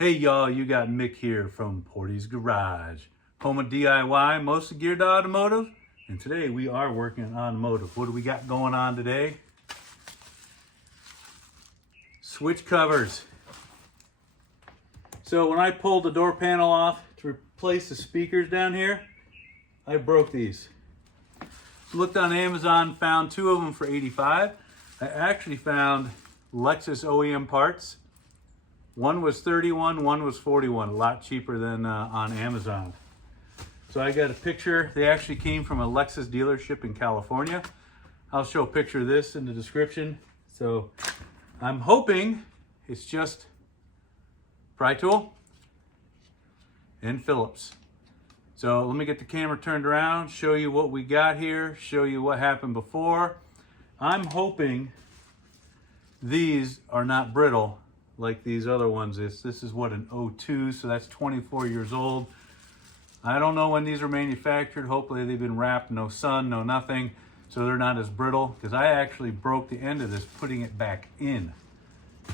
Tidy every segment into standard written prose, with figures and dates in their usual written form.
Hey y'all, you got Mick here from Portie's Garage, home of DIY, mostly geared to automotive. And today we are working on automotive. What do we got going on today? Switch covers. So when I pulled the door panel off to replace the speakers down here, I broke these. Looked on Amazon, found two of them for $85. I actually found Lexus OEM parts. One was $31, one was $41, a lot cheaper than on Amazon. So I got a picture. They actually came from a Lexus dealership in California. I'll show a picture of this in the description. So I'm hoping it's just pry tool and Phillips. So let me get the camera turned around, show you what we got here, show you what happened before. I'm hoping these are not brittle like these other ones is. This is what, an 02, so that's 24 years old. I don't know when these are manufactured. Hopefully they've been wrapped, no sun, no nothing, so they're not as brittle, because I actually broke the end of this putting it back in,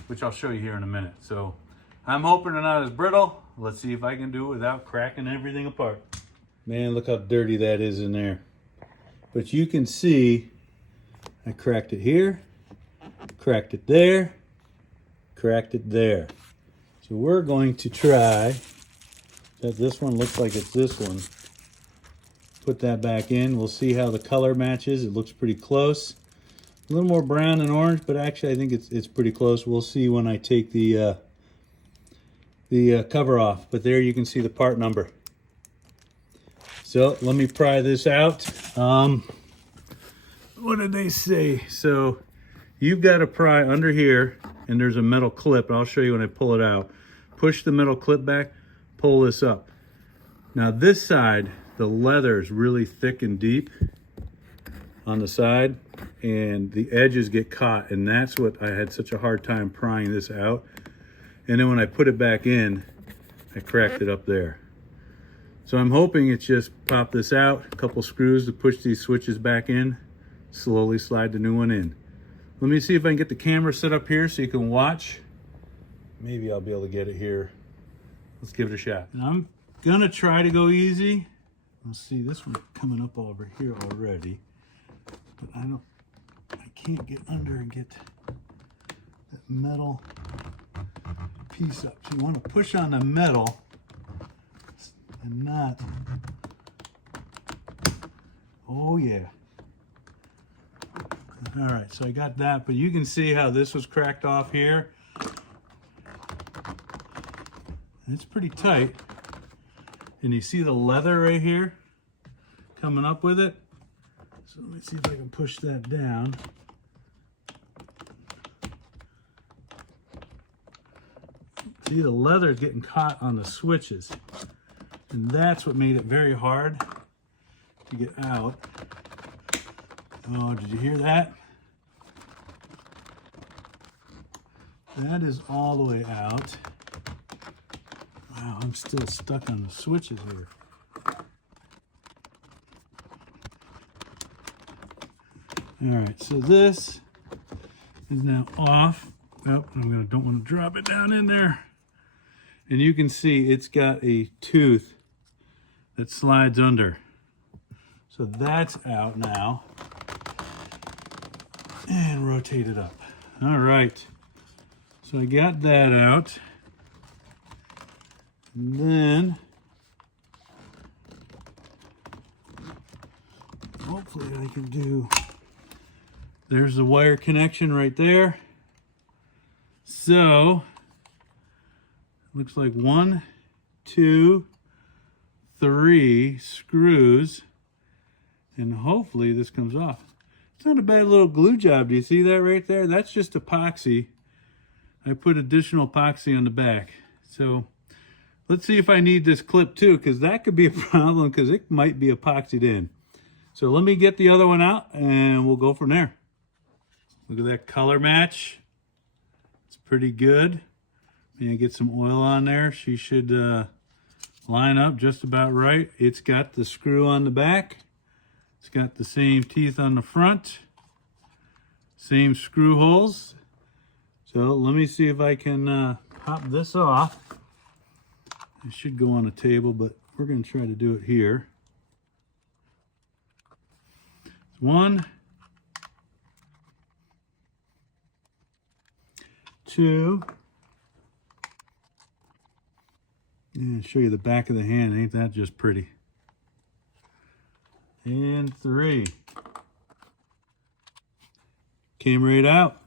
which I'll show you here in a minute. So I'm hoping they're not as brittle. Let's see if I can do it without cracking everything apart. Man, look how dirty that is in there. But you can see I cracked it here, cracked it there, cracked it there. So we're going to try that. This one looks like it's this one. Put that back in. We'll see how the color matches. It looks pretty close. A little more brown and orange, but actually I think it's pretty close. We'll see when I take the cover off. But there you can see the part number. So let me pry this out. What did they say? So you've got to pry under here, and there's a metal clip. I'll show you when I pull it out. Push the metal clip back, pull this up. Now this side, the leather is really thick and deep on the side, and the edges get caught, and that's what I had such a hard time prying this out. And then when I put it back in, I cracked it up there. So I'm hoping it's just pop this out, a couple screws to push these switches back in, slowly slide the new one in. Let me see if I can get the camera set up here so you can watch. Maybe I'll be able to get it here. Let's give it a shot. And I'm gonna try to go easy. Let's see, this one coming up over here already. But I can't get under and get that metal piece up. So you want to push on the metal and not. Oh yeah. All right, so I got that, but you can see how this was cracked off here. And it's pretty tight. And you see the leather right here coming up with it. So let me see if I can push that down. See, the leather is getting caught on the switches. And that's what made it very hard to get out. Oh, did you hear that? That is all the way out. Wow, I'm still stuck on the switches here. All right, so this is now off. Oh, don't want to drop it down in there. And you can see it's got a tooth that slides under. So that's out now. And rotate it up. All right. So I got that out. And then hopefully I can do, there's the wire connection right there. So looks like 1, 2, 3 screws, and hopefully this comes off. It's not a bad little glue job. Do you see that right there? That's just epoxy. I put additional epoxy on the back. So let's see if I need this clip too, because that could be a problem because it might be epoxied in. So let me get the other one out and we'll go from there. Look at that color match. It's pretty good. Maybe get some oil on there. She should line up just about right. It's got the screw on the back. It's got the same teeth on the front. Same screw holes. So let me see if I can pop this off. It should go on a table, but we're going to try to do it here. 1, 2, and show you the back of the hand. Ain't that just pretty? And 3. Came right out.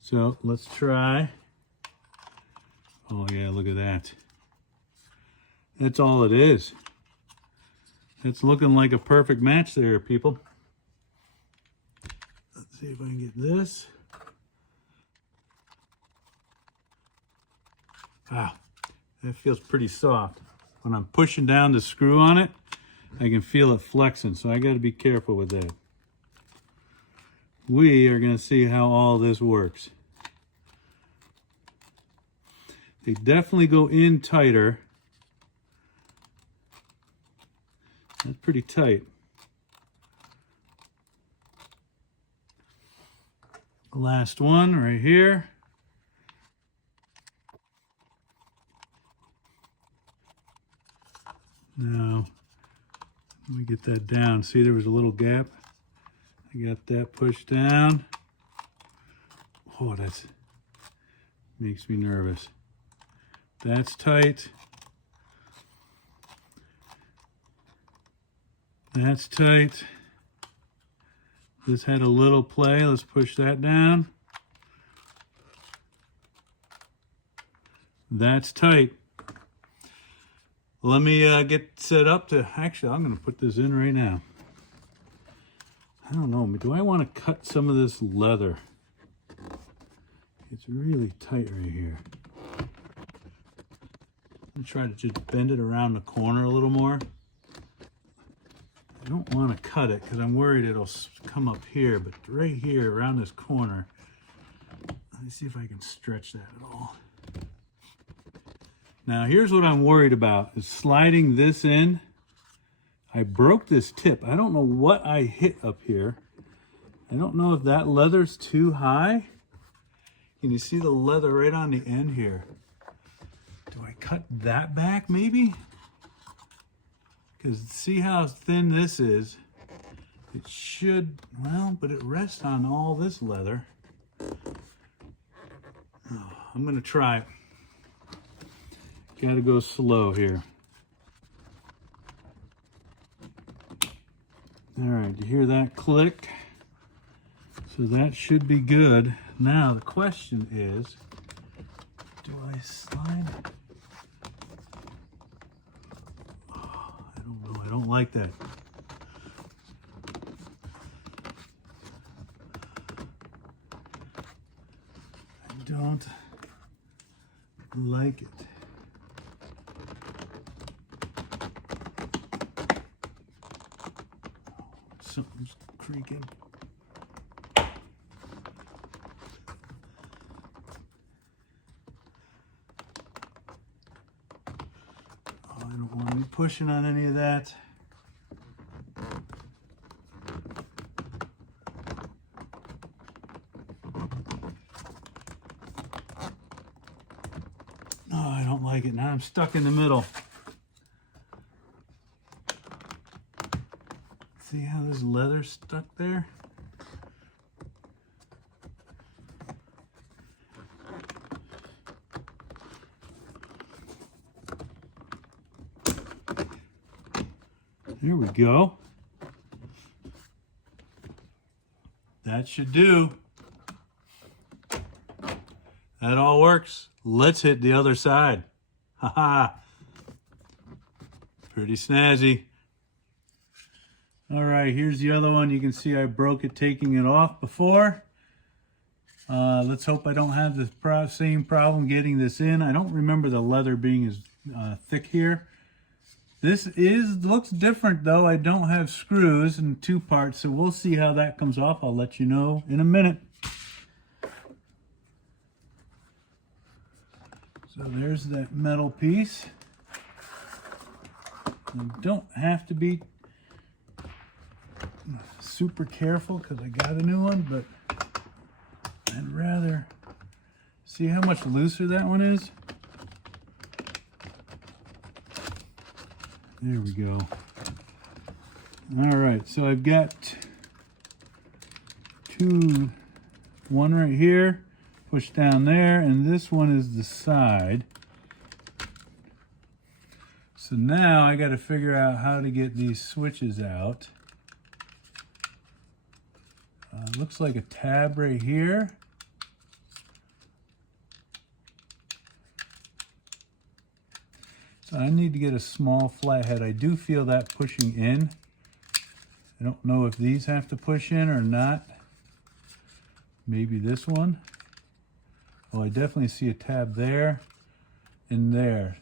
So let's try. Oh yeah, look at that. That's all it is. It's looking like a perfect match there, people. Let's see if I can get this. Wow, that feels pretty soft. When I'm pushing down the screw on it, I can feel it flexing, so I got to be careful with that. We are going to see how all this works. They definitely go in tighter. That's pretty tight. The last one right here. Now, let me get that down. See, there was a little gap. I got that pushed down. Oh, that's makes me nervous. That's tight. That's tight. This had a little play. Let's push that down. That's tight. Let me get set up to, actually, I'm going to put this in right now. I don't know, do I want to cut some of this leather? It's really tight right here. I'm going to try to just bend it around the corner a little more. I don't want to cut it because I'm worried it'll come up here, but right here around this corner, let me see if I can stretch that at all. Now here's what I'm worried about, is sliding this in. I broke this tip. I don't know what I hit up here. I don't know if that leather's too high. Can you see the leather right on the end here? Do I cut that back maybe? Because see how thin this is? It should, well, but it rests on all this leather. Oh, I'm gonna try it. Gotta go slow here. All right, you hear that click? So that should be good. Now the question is, do I slide? Oh, I don't know, I don't like that. I don't like it. Something's creaking. Oh, I don't want to be pushing on any of that. Oh, I don't like it. Now I'm stuck in the middle. See how this leather's stuck there? There we go. That should do. That all works. Let's hit the other side. Haha. Pretty snazzy. All right, here's the other one. You can see I broke it taking it off before. Let's hope I don't have the same problem getting this in. I don't remember the leather being as thick here. This looks different though. I don't have screws in 2 parts, so we'll see how that comes off. I'll let you know in a minute. So there's that metal piece. You don't have to be super careful because I got a new one, but I'd rather see how much looser that one is. There we go. All right, so I've got one right here, push down there, and this one is the side. So now I got to figure out how to get these switches out. Looks like a tab right here. So I need to get a small flathead. I do feel that pushing in. I don't know if these have to push in or not. Maybe this one. Oh, I definitely see a tab there and there.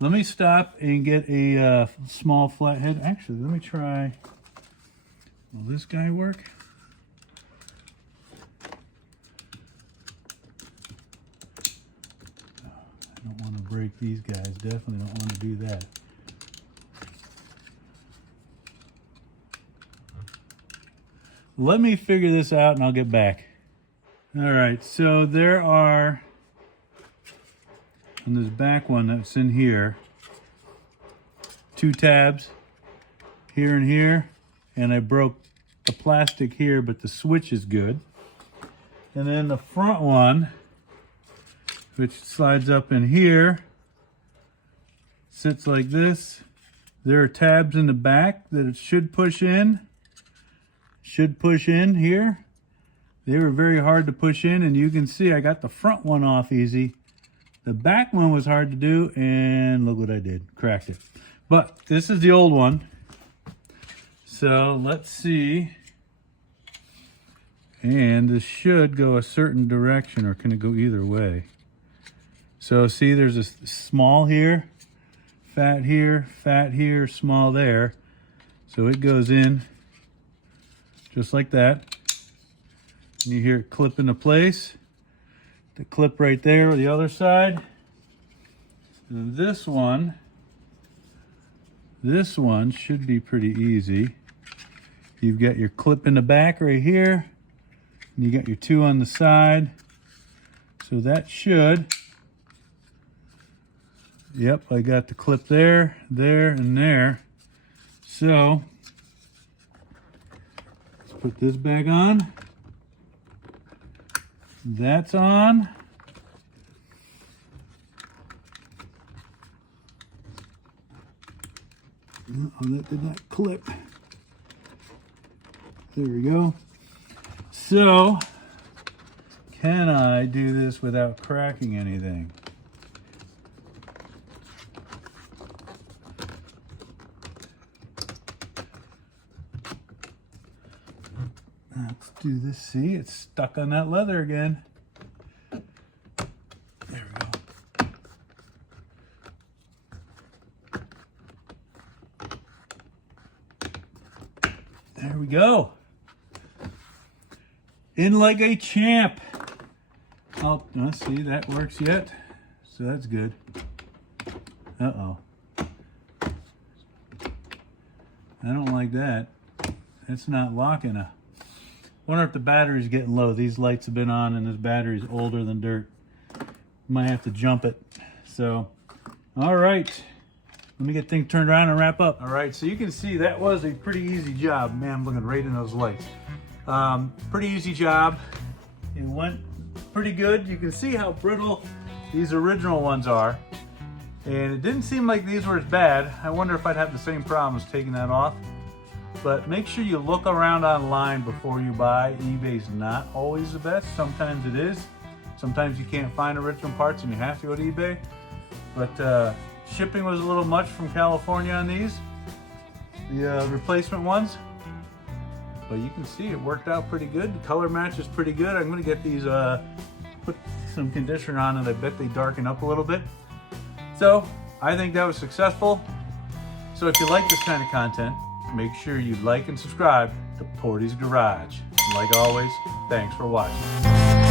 Let me stop and get a small flathead. Actually, let me try. Will this guy work? I don't want to break these guys. Definitely don't want to do that. Let me figure this out and I'll get back. All right, so there are, on this back one that's in here, 2 tabs here and here, and I broke the plastic here, but the switch is good. And then the front one, which slides up in here, sits like this. There are tabs in the back that it should push in. Here. They were very hard to push in, and you can see I got the front one off easy. The back one was hard to do, and look what I did, cracked it. But this is the old one. So let's see. And this should go a certain direction, or can it go either way? So see, there's a small here, fat here, small there. So it goes in just like that. And you hear it clip into place. The clip right there on the other side. And this one should be pretty easy. You've got your clip in the back right here. And you got your 2 on the side. So that should, yep, I got the clip there, and there. So let's put this back on. That's on. Oh, that did not clip. There we go. So, can I do this without cracking anything? Let's do this. See, it's stuck on that leather again. There we go. There we go. In like a champ. Oh, let's see, that works yet. So that's good. Uh-oh. I don't like that. It's not locking. Wonder if the battery's getting low. These lights have been on and this battery's older than dirt. Might have to jump it. So, all right. Let me get things turned around and wrap up. All right, so you can see that was a pretty easy job. Man, I'm looking right in those lights. Pretty easy job. It went pretty good. You can see how brittle these original ones are. And it didn't seem like these were as bad. I wonder if I'd have the same problems taking that off. But make sure you look around online before you buy. eBay's not always the best. Sometimes it is. Sometimes you can't find original parts and you have to go to eBay. But shipping was a little much from California on these, the replacement ones. But you can see it worked out pretty good. The color match is pretty good. I'm gonna get these, put some conditioner on and I bet they darken up a little bit. So I think that was successful. So if you like this kind of content, make sure you like and subscribe to Portie's Garage. And like always, thanks for watching.